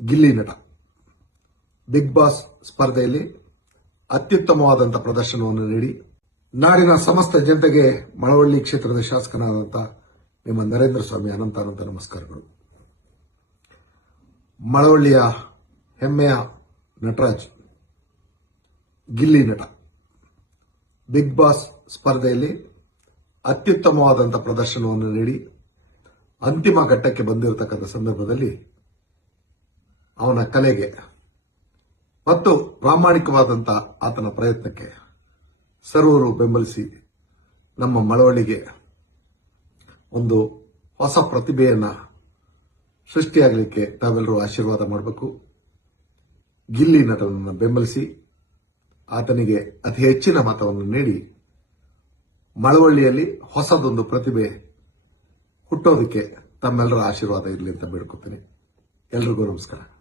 ಗಿಲ್ಲಿ ನಟ big boss ಸ್ಪರ್ಧೆಯಲ್ಲಿ ಅತ್ಯುತ್ತಮವಾದಂತಹ ಪ್ರದರ್ಶನವನ್ನು ನೀಡಿ ನಾಡಿನ ಸಮಸ್ತ ಜನತೆಗೆ ಮಳವಳ್ಳಿ ಕ್ಷೇತ್ರದ ಶಾಸಕನಾದಂತಹ ನಿಮ್ಮ ನರೇಂದ್ರ ಸ್ವಾಮಿ ಅನಂತ ನಮಸ್ಕಾರಗಳು. ಮಳವಳ್ಳಿಯ ಹೆಮ್ಮೆಯ ನಟರಾಜ್ ಗಿಲ್ಲಿ ನಟ ಬಿಗ್ ಬಾಸ್ ಸ್ಪರ್ಧೆಯಲ್ಲಿ ಅತ್ಯುತ್ತಮವಾದಂತಹ ಪ್ರದರ್ಶನವನ್ನು ನೀಡಿ ಅಂತಿಮ ಘಟ್ಟಕ್ಕೆ ಬಂದಿರತಕ್ಕಂಥ ಸಂದರ್ಭದಲ್ಲಿ ಅವನ ಕಲೆಗೆ ಮತ್ತು ಪ್ರಾಮಾಣಿಕವಾದಂತಹ ಆತನ ಪ್ರಯತ್ನಕ್ಕೆ ಸರ್ವರು ಬೆಂಬಲಿಸಿ ನಮ್ಮ ಮಳವಳ್ಳಿಗೆ ಒಂದು ಹೊಸ ಪ್ರತಿಭೆಯನ್ನ ಸೃಷ್ಟಿಯಾಗಲಿಕ್ಕೆ ತಾವೆಲ್ಲರೂ ಆಶೀರ್ವಾದ ಮಾಡಬೇಕು. ಗಿಲ್ಲಿ ನಟನನ್ನು ಬೆಂಬಲಿಸಿ ಆತನಿಗೆ ಅತಿ ಹೆಚ್ಚಿನ ಮತವನ್ನು ನೀಡಿ ಮಳವಳ್ಳಿಯಲ್ಲಿ ಹೊಸದೊಂದು ಪ್ರತಿಭೆ ಹುಟ್ಟೋದಕ್ಕೆ ತಮ್ಮೆಲ್ಲರ ಆಶೀರ್ವಾದ ಇರಲಿ ಅಂತ ಬೇಡ್ಕೊತೀನಿ. ಎಲ್ರಿಗೂ ನಮಸ್ಕಾರ.